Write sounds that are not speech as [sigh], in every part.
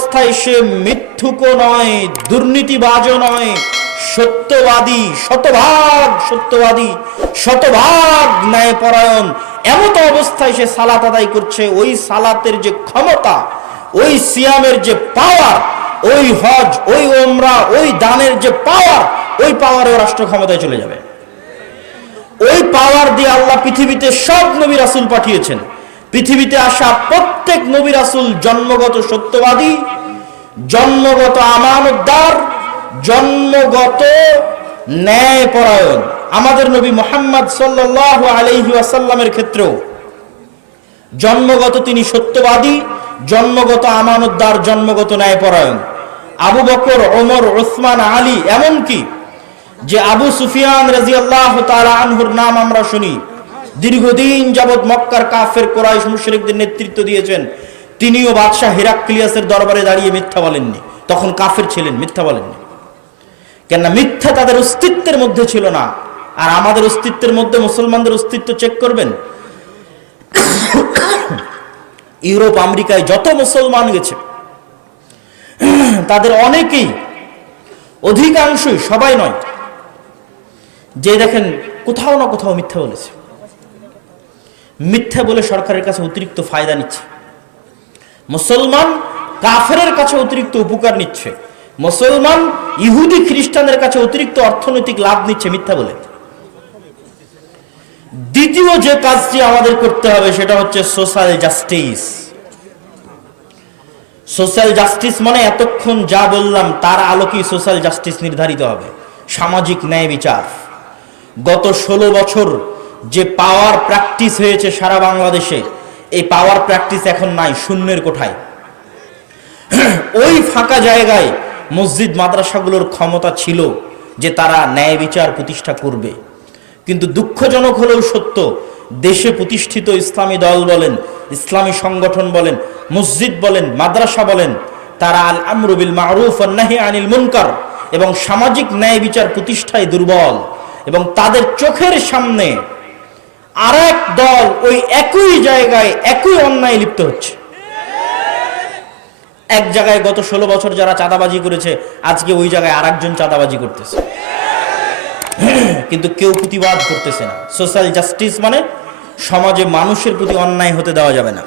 অবস্থায় সে মিথ্যুকও নয়, দুর্নীতিবাজও নয়। সত্যবাদী, শতভাগ সত্যবাদী, শতভাগ ন্যায়পরায়ণ। এমত অবস্থায় সে সালাত আদায় করছে। ওই সালাতের যে ক্ষমতা, ওই সিয়ামের যে পাওয়ার ওই হজ, ওই ওমরা ওই দানের যে পাওয়ার ওই পাওয়ারে রাষ্ট্র ক্ষমতায় চলে যাবে। ওই পাওয়ার দিয়ে আল্লাহ পৃথিবীতে সব নবী রাসুল পাঠিয়েছেন। পৃথিবীতে আসা প্রত্যেক নবী রাসুল জন্মগত সত্যবাদী, জন্মগত আমানতদার, জন্মগত ন্যায়পরায়ণ। আমাদের নবী মোহাম্মদ সাল্লাহ আলহি আসাল্লামের ক্ষেত্রেও জন্মগত তিনি সত্যবাদী, জন্মগত আমানতদার, জন্মগত ন্যায়পরায়ণ। আবু বকর, ওমর ওসমান আলী এমনকি যে আবু সুফিয়ান রাজি আল্লাহ আনহুর নাম আমরা শুনি দীর্ঘদিন যাবৎ মক্কার কাফের কোরাইশ মুশরিকদের নেতৃত্ব দিয়েছেন। তিনিও বাদশাহ হিরাক্লিয়াসের দরবারে দাঁড়িয়ে মিথ্যা বলেননি। তখন কাফের ছিলেন, মিথ্যা বলেননি। কেননা মিথ্যা তাদের অস্তিত্বের মধ্যে ছিল না। আর আমাদের অস্তিত্বের মধ্যে মুসলমানদের অস্তিত্ব চেক করবেন। ইউরোপ, আমেরিকায় যত মুসলমান গেছে, তাদের অনেকেই অধিকাংশই সবাই নয়। যে দেখেন কোথাও না কোথাও মিথ্যা বলেছে। মিথ্যা বলে সরকারের কাছে অতিরিক্ত ফায়দা নিচ্ছে। মুসলমান কাফেরের কাছে অতিরিক্ত উপকার নিচ্ছে। মুসলমান ইহুদি খ্রিস্টানের কাছে অতিরিক্ত অর্থনৈতিক লাভ নিচ্ছে মিথ্যা বলে। দ্বিতীয় যে কাজটি আমাদের করতে হবে সেটা হচ্ছে সোশ্যাল জাস্টিস। সোশ্যাল জাস্টিস মানে এতক্ষণ যা বললাম তার আলোকেই সোশ্যাল জাস্টিস নির্ধারিত হবে। সামাজিক ন্যায় বিচার। গত ষোলো বছর যে পাওয়ার প্র্যাকটিস হয়েছে সারা বাংলাদেশে, এই পাওয়ার প্র্যাকটিস এখন নাই, শূন্যের কোঠায়। [clears throat] ওই ফাঁকা জায়গায় মসজিদ মাদ্রাসাগুলোর ক্ষমতা ছিল যে তারা ন্যায় বিচার প্রতিষ্ঠা করবে। কিন্তু দুঃখজনক হলেও সত্য, দেশে প্রতিষ্ঠিত ইসলামী দল বলেন, ইসলামী সংগঠন বলেন, মসজিদ বলেন, মাদ্রাসা বলেন, তারা আল আমরুবিল মারুফ নাহি আনিল মুনকার এবং সামাজিক ন্যায় বিচার প্রতিষ্ঠায় দুর্বল এবং তাদের চোখের সামনে আর দল ওই একই জায়গায় একই অন্যায় লিপ্ত হচ্ছে। এক জায়গায় গত ষোলো বছর যারা চাঁদাবাজি করেছে, আজকে ওই জায়গায় আর একজন চাঁদাবাজি করতেছে। কিন্তু কেউ প্রতিবাদ করতেছে না। সোশ্যাল জাস্টিস মানে সমাজে মানুষের প্রতি অন্যায় হতে দেওয়া যাবে না।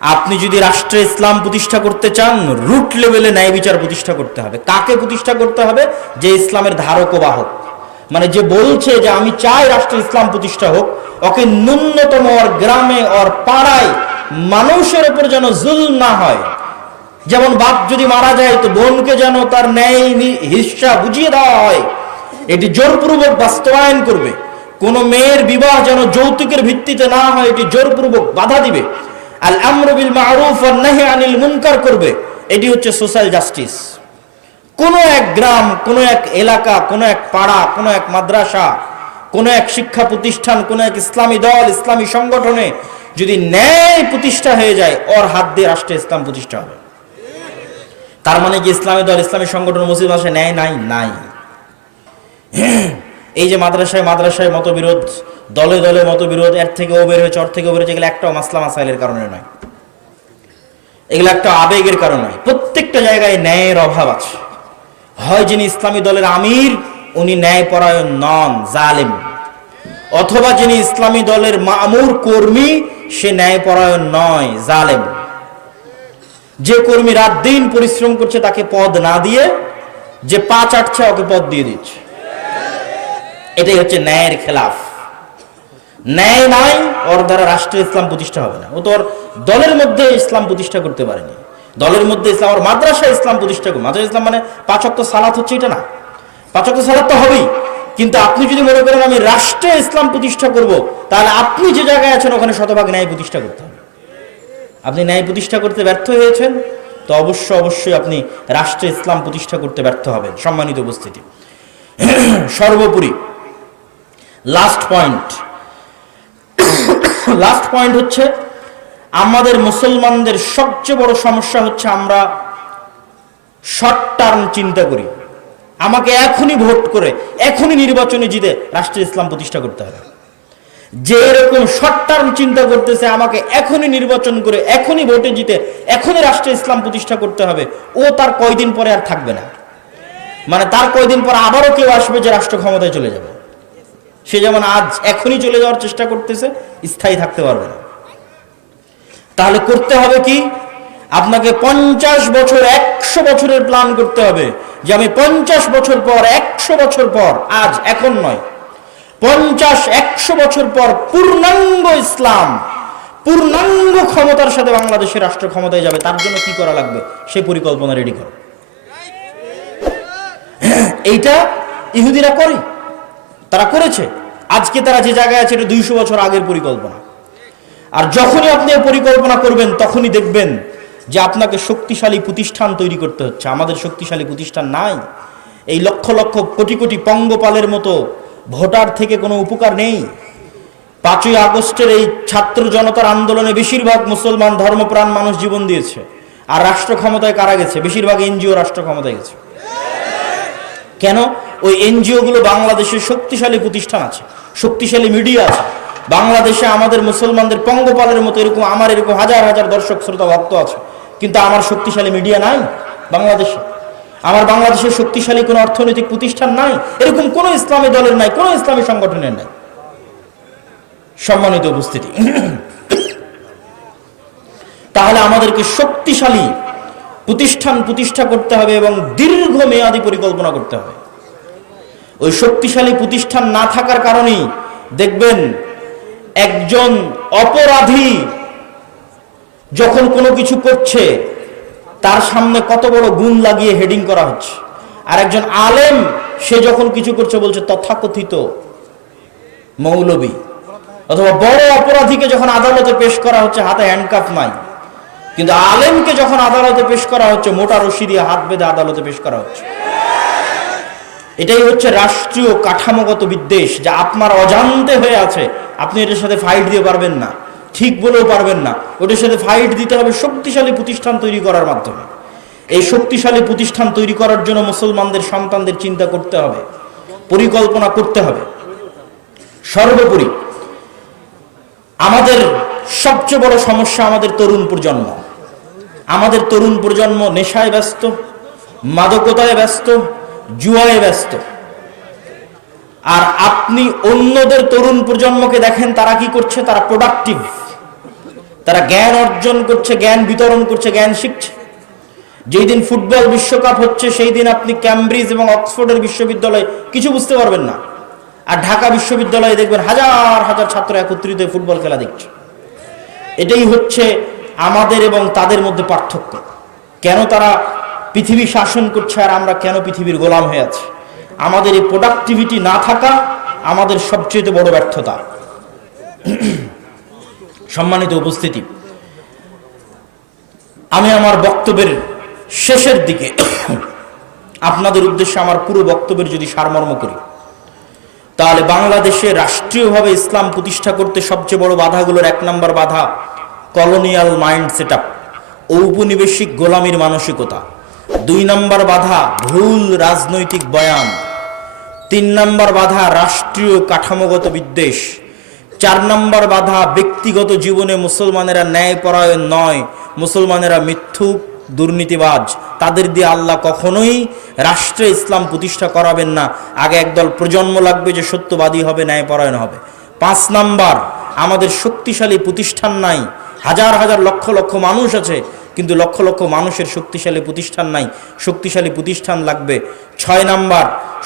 আপনি যদি রাষ্ট্রে ইসলাম প্রতিষ্ঠা করতে চান রুট লেভেলে ন্যায় বিচার প্রতিষ্ঠা করতে হবে। কাকে প্রতিষ্ঠা করতে হবে? যে ইসলামের ধারক ও বাহক। মানে যে বলছে যে আমি চাই রাষ্ট্রে ইসলাম প্রতিষ্ঠা হোক, ওকে ন্যূনতম ওর গ্রামে, ওর পাড়ায় মানুষের উপর যেন জুল না হয়। যেমন বাপ যদি মারা যায়, তো বোনকে যেন তার ন্যায় হিস্সা বুঝিয়ে দেওয়া হয়। এটি জোরপূর্বক বাস্তবায়ন করবে। কোন মেয়ের বিবাহ যেন যৌতুকের ভিত্তিতে না হয়, এটি জোরপূর্বক বাধা দিবে। আল আমরবিল মারুফ আর নাহি আনিল মুনকার করবে। এটি হচ্ছে সোশ্যাল জাস্টিস। কোন এক গ্রাম, কোন এক এলাকা, কোন এক পাড়া, কোন এক মাদ্রাসা, কোন এক শিক্ষা প্রতিষ্ঠান, কোন এক ইসলামী দল, ইসলামী সংগঠনে যদি ন্যায় প্রতিষ্ঠা হয়ে যায়, ওর হাত দিয়ে রাষ্ট্রে ইসলাম প্রতিষ্ঠা হবে। তার মানে কি ইসলামী দল, ইসলামী সংগঠন মসজিদ মাসে ন্যায় নাই? নাই। এই যে মাদ্রাসায় মাদ্রাসায় মতবিরোধ, দলে দলে মতবিরোধ, এর থেকে ও বের হয়েছে, ওর থেকে ও বের হয়েছে, এগুলো একটাও মাসলা মাসাইলের কারণে নয়। এগুলো একটা আবেগের কারণে নয়। প্রত্যেকটা জায়গায় ন্যায়ের অভাব আছে। হয় যিনি ইসলামী দলের আমির, উনি ন্যায়পরায়ণ নন, জালেম। অথবা যিনি ইসলামী দলের মামুর কর্মী, সে ন্যায়পরায়ণ নয়, জালেম। যে কর্মী রাত দিন পরিশ্রম করছে, তাকে পদ না দিয়ে, যে পা চাটছে, ওকে পদ দিয়ে দিচ্ছে। এটাই হচ্ছে ন্যায়ের খেলাফ। ন্যায় নাই, ওর দ্বারা রাষ্ট্রের ইসলাম প্রতিষ্ঠা হবে না। ও তো ওর দলের মধ্যে ইসলাম প্রতিষ্ঠা করতে পারেনি। দলের মধ্যে ইসলাম ওর মাদ্রাসা ইসলাম প্রতিষ্ঠা করবে মাদ্রাসা ইসলাম মানে পাচক তো সালাত হচ্ছে, এটা না। পাচক তো সালাত তো হবেই। কিন্তু আপনি যদি মনে করেন আমি রাষ্ট্রে ইসলাম প্রতিষ্ঠা করব, তাহলে আপনি যে জায়গায় আছেন, ওখানে শতভাগ ন্যায় প্রতিষ্ঠা করতে হবে। আপনি ন্যায় প্রতিষ্ঠা করতে ব্যর্থ হয়েছেন, তো অবশ্য অবশ্যই আপনি রাষ্ট্রে ইসলাম প্রতিষ্ঠা করতে ব্যর্থ হবেন, সম্মানিত উপস্থিতি। সর্বোপরি লাস্ট পয়েন্ট লাস্ট পয়েন্ট হচ্ছে আমাদের মুসলমানদের সবচেয়ে বড় সমস্যা হচ্ছে আমরা শর্ট টার্ম চিন্তা করি। আমাকে এখনই ভোট করে, এখনই নির্বাচনে জিতে রাষ্ট্রের ইসলাম প্রতিষ্ঠা করতে হবে। যে এরকম শর্ট টার্ম চিন্তা করতেছে, আমাকে এখনই নির্বাচন করে, এখনই ভোটে জিতে, এখনই রাষ্ট্রে ইসলাম প্রতিষ্ঠা করতে হবে, ও তার কয়দিন পরে আর থাকবে না। মানে তার কয়দিন পর আবারও কেউ আসবে যে রাষ্ট্র ক্ষমতায় চলে যাবে। সে যেমন আজ এখনই চলে যাওয়ার চেষ্টা করতেছে, স্থায়ী থাকতে পারবে না। তাহলে করতে হবে কি? আপনাকে পঞ্চাশ বছর, একশো বছরের প্ল্যান করতে হবে যে আমি পঞ্চাশ বছর পর, একশো বছর পর, আজ, এখন নয়। পঞ্চাশ, একশো বছর পর পূর্ণাঙ্গ ইসলাম, পূর্ণাঙ্গ ক্ষমতার সাথে বাংলাদেশের রাষ্ট্র ক্ষমতায় যাবে, তার জন্য কি করা লাগবে? সেই পরিকল্পনা রেডি করো। এইটা ইহুদিরা করে, তারা করেছে। আজকে তারা যে জায়গায় আছে, এটা দুইশো বছর আগের পরিকল্পনা। আর যখনই আপনি পরিকল্পনা করবেন, তখনই দেখবেন যে আপনাকে শক্তিশালী প্রতিষ্ঠান তৈরি করতে হচ্ছে। আমাদের শক্তিশালী প্রতিষ্ঠান নাই। এই লক্ষ লক্ষ কোটি কোটি পঙ্গপালের মতো ভোটার থেকে কোনো উপকার নেই। পাঁচই আগস্টের এই ছাত্র জনতার আন্দোলনে বেশিরভাগ মুসলমান ধর্মপ্রাণ মানুষ জীবন দিয়েছে। আর রাষ্ট্র ক্ষমতায় কারা গেছে? বেশিরভাগ এনজিও রাষ্ট্র ক্ষমতায় গেছে। কেন? ওই এনজিও গুলো বাংলাদেশের শক্তিশালী প্রতিষ্ঠান আছে, শক্তিশালী মিডিয়া আছে। বাংলাদেশে আমাদের মুসলমানদের পঙ্গপালের মতো এরকম, আমার এরকম হাজার হাজার দর্শক, শ্রোতা, ভক্ত আছে। কিন্তু আমার শক্তিশালী মিডিয়া নাই বাংলাদেশে। আমার বাংলাদেশের শক্তিশালী কোনো অর্থনৈতিক প্রতিষ্ঠান নাই। এরকম কোনো ইসলামী দলের নাই, কোনো ইসলামী সংগঠনের নাই। সম্মানিত উপস্থিতি। [coughs] তাহলে আমাদেরকে শক্তিশালী প্রতিষ্ঠান প্রতিষ্ঠা করতে হবে এবং দীর্ঘ মেয়াদী পরিকল্পনা করতে হবে। ওই শক্তিশালী প্রতিষ্ঠান না থাকার কারণেই দেখবেন একজন অপরাধী যখন কোনো কিছু করছে, তার সামনে কত বড় গুণ লাগিয়ে হেডিং করা হচ্ছে। আর একজন আলেম, সে যখন কিছু করছে, বলছে, তথাকথিত মৌলবী। অথবা বড় অপরাধীকে যখন আদালতে পেশ করা হচ্ছে, হাতে হ্যান্ডকাপ নাই। কিন্তু আলেমকে যখন আদালতে পেশ করা হচ্ছে, মোটা রশি দিয়ে হাত বেঁধে আদালতে পেশ করা হচ্ছে। এটাই হচ্ছে রাষ্ট্রীয় কাঠামোগত বিদ্বেষ যা আপনার অজান্তে হয়ে আছে। আপনি এটার সাথে ফাইট দিয়ে পারবেন না। ঠিক বলেও পারবেন না। ওটার সাথে ফাইট দিতে হবে শক্তিশালী প্রতিষ্ঠান তৈরি করার মাধ্যমে। এই শক্তিশালী প্রতিষ্ঠান তৈরি করার জন্য মুসলমানদের, সন্তানদের চিন্তা করতে হবে। পরিকল্পনা করতে হবে। সর্বোপরি, আমাদের সবচেয়ে বড় সমস্যা আমাদের তরুণ প্রজন্ম। আমাদের তরুণ প্রজন্ম নেশায় ব্যস্ত, মাদকতায় ব্যস্ত জুয়ায় ব্যস্ত। আর আপনি অন্যদের তরুণ প্রজন্মকে দেখেন, তারা কি করছে? তারা প্রোডাক্টিভ তারা জ্ঞান অর্জন করছে, জ্ঞান বিতরণ করছে, জ্ঞান শিখছে। যেই দিন ফুটবল বিশ্বকাপ হচ্ছে, সেই দিন আপনি ক্যামব্রিজ এবং অক্সফোর্ডের বিশ্ববিদ্যালয়ে কিছু বুঝতে পারবেন না। আর ঢাকা বিশ্ববিদ্যালয়ে দেখবেন হাজার হাজার ছাত্র একত্রিত হয়ে ফুটবল খেলা দেখছে। এটাই হচ্ছে আমাদের এবং তাদের মধ্যে পার্থক্য। কেন তারা পৃথিবী শাসন করছে আর আমরা কেন পৃথিবীর গোলাম হয়ে আছি? আমাদের এই প্রোডাক্টিভিটি না থাকা আমাদের সবচেয়ে বড় ব্যর্থতা। সম্মানিত উপস্থিতি, আমি আমার বক্তব্যের শেষের দিকে আপনাদের উদ্দেশ্যে আমার পুরো বক্তব্যের যদি সারমর্ম করি, তাহলে বাংলাদেশে রাষ্ট্রীয়ভাবে ইসলাম প্রতিষ্ঠা করতে সবচেয়ে বড় বাধাগুলোর এক নম্বর বাধা কলোনিয়াল মাইন্ড সেট আপ ঔপনিবেশিক গোলামীর মানসিকতা। দুই নম্বর বাধা, ভুল রাজনৈতিক বয়ান। তিন নম্বর বাধা, রাষ্ট্রীয় কাঠামোগত বিদ্বেষ। চার নম্বর বাধা, ব্যক্তিগত জীবনে মুসলমানেরা ন্যায়পরায়ণ নয়, মুসলমানেরা মিথ্যুক, দুর্নীতিবাজ। তাদের দিয়ে আল্লাহ কখনোই রাষ্ট্রে ইসলাম প্রতিষ্ঠা করাবেন না। আগে একদল প্রজন্ম লাগবে যে সত্যবাদী হবে, ন্যায়পরায়ণ হবে। পাঁচ নাম্বার, আমাদের শক্তিশালী প্রতিষ্ঠান নাই। হাজার হাজার লক্ষ লক্ষ মানুষ আছে কিন্তু লক্ষ লক্ষ মানুষের শক্তিশালী প্রতিষ্ঠান নাই। শক্তিশালী প্রতিষ্ঠান লাগবে। ছয় নাম্বার,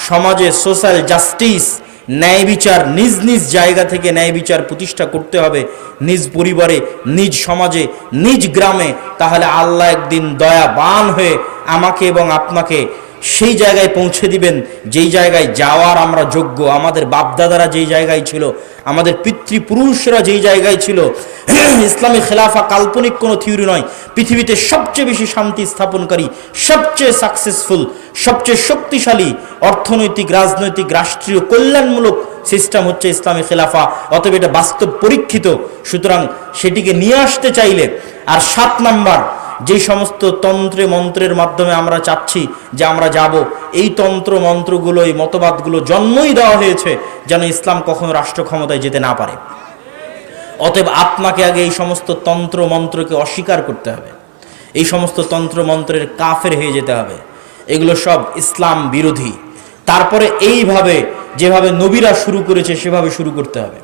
সমাজে সোশ্যাল জাস্টিস ন্যায় বিচার, নিজ নিজ জায়গা থেকে ন্যায় বিচার প্রতিষ্ঠা করতে হবে। নিজ পরিবারে, নিজ সমাজে, নিজ গ্রামে। তাহলে আল্লাহ একদিন দয়াবান হয়ে আমাকে এবং আপনাকে সেই জায়গায় পৌঁছে দিবেন, যেই জায়গায় যাওয়ার আমরা যোগ্য। আমাদের বাপদাদারা যেই জায়গায় ছিল, আমাদের পিতৃপুরুষরা যেই জায়গায় ছিল, ইসলামী খেলাফা কাল্পনিক কোনো থিওরি নয়। পৃথিবীতে সবচেয়ে বেশি শান্তি স্থাপনকারী, সবচেয়ে সাকসেসফুল সবচেয়ে শক্তিশালী অর্থনৈতিক, রাজনৈতিক, রাষ্ট্রীয় কল্যাণমূলক সিস্টেম হচ্ছে ইসলামী খেলাফা। অতএব এটা বাস্তব পরীক্ষিত। সুতরাং সেটিকে নিয়ে আসতে চাইলে, আর সাত নাম্বার যে সমস্ত তন্ত্রে, মন্ত্রের মাধ্যমে আমরা চাচ্ছি যে আমরা যাব, এই তন্ত্র, মন্ত্রগুলো, এই মতবাদগুলো জন্মই দেওয়া হয়েছে যেন ইসলাম কখনো রাষ্ট্র ক্ষমতায় যেতে না পারে। অতএব আপনাকে আগে এই সমস্ত তন্ত্র, মন্ত্রকে অস্বীকার করতে হবে। এই সমস্ত তন্ত্র, মন্ত্রের কাফের হয়ে যেতে হবে। এগুলো সব ইসলাম বিরোধী। তারপরে এইভাবে যেভাবে নবীরা শুরু করেছে, সেভাবে শুরু করতে হবে।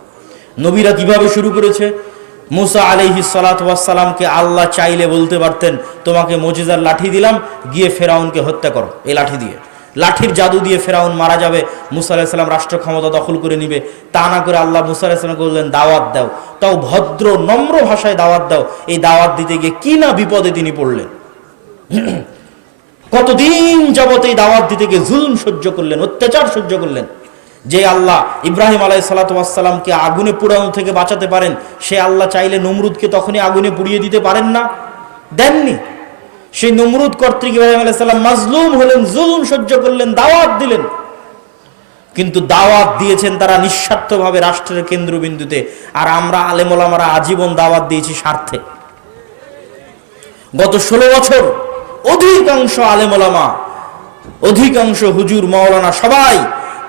নবীরা কীভাবে শুরু করেছে? মুসা আলহি সালাতামকে আল্লাহ চাইলে বলতে পারতেন, তোমাকে মজিজার লাঠি দিলাম, গিয়ে ফেরাউনকে হত্যা করো এই লাঠি দিয়ে। লাঠির জাদু দিয়ে ফেরাউন মারা যাবে, মুসা আলাহিসাল্লাম রাষ্ট্র ক্ষমতা দখল করে নিবে। তা না করে আল্লাহ মুসা আলাহিসাল্লাম বললেন, দাওয়াত দাও। তাও ভদ্র, নম্র ভাষায় দাওয়াত দাও। এই দাওয়াত দিতে গিয়ে কি না বিপদে তিনি পড়লেন। [clears throat] কতদিন যাবত এই দাওয়াত দিতে গিয়ে জুলুম সহ্য করলেন, অত্যাচার সহ্য করলেন। যে আল্লাহ ইব্রাহিম আলাই সালাতামকে আগুনে পুরানো থেকে বাঁচাতে পারেন, সে আল্লাহ চাইলে নমরুদকে তখনই আগুনে পুড়িয়ে দিতে পারেন না। দেননি। সেই নমরুদ কর্তৃক ইব্রাহিম আলাইসাল্লাম মাজলুম হলেন, জুলুম সহ্য করলেন, দাওয়াত দিলেন। কিন্তু দাওয়াত দিয়েছেন তারা নিঃস্বার্থভাবে রাষ্ট্রের কেন্দ্রবিন্দুতে। আর আমরা আলেমোলামারা আজীবন দাওয়াত দিয়েছি স্বার্থে। গত ষোলো বছর অধিকাংশ আলেমোলামা, অধিকাংশ হুজুর মাওলানা সবাই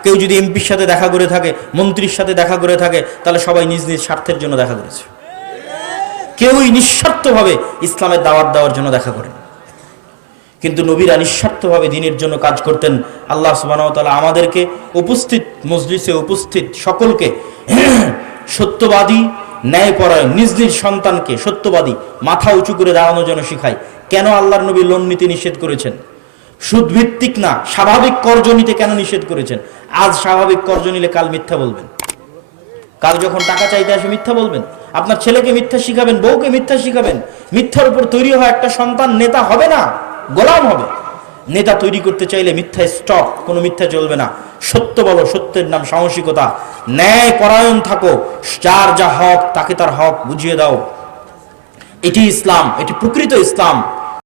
কেউ যদি এমপির সাথে দেখা করে থাকে, মন্ত্রীর সাথে দেখা করে থাকে, তাহলে সবাই নিজ নিজ স্বার্থের জন্য দেখা করেছে। কেউই নিঃস্বার্থভাবে ইসলামের দাওয়াত দেওয়ার জন্য দেখা করেন। কিন্তু নবীরা নিঃস্বার্থভাবে দিনের জন্য কাজ করতেন। আল্লাহ সুবাহতালা আমাদেরকে উপস্থিত মসজিদে উপস্থিত সকলকে সত্যবাদী, ন্যায়পরায়ণ, নিজ নিজ সন্তানকে সত্যবাদী, মাথা উঁচু করে দাঁড়ানোর জন্য শিখায়। কেন আল্লাহর নবী লোন নীতি নিষেধ করেছেন? সুদভিত্তিক না, স্বাভাবিক কর্জ নিতে কেন নিষেধ করেছেন? আজ স্বাভাবিক কর্জ নিলে কাল মিথ্যা বলবেন। কাল যখন টাকা চাইতে আসে মিথ্যা বলবেন। আপনার ছেলেকে মিথ্যা শিখাবেন, বউকে মিথ্যা শিখাবেন। মিথ্যার উপর তৈরি হয় একটা সন্তান নেতা হবে না, গোলাম হবে। নেতা তৈরি করতে চাইলে মিথ্যা স্টপ, কোনো মিথ্যা চলবে না। সত্য বলো, সত্যের নাম সাহসিকতা। ন্যায় পরায়ণ থাকো, যার যা হক তাকে তার হক বুঝিয়ে দাও। এটি ইসলাম, এটি প্রকৃত ইসলাম।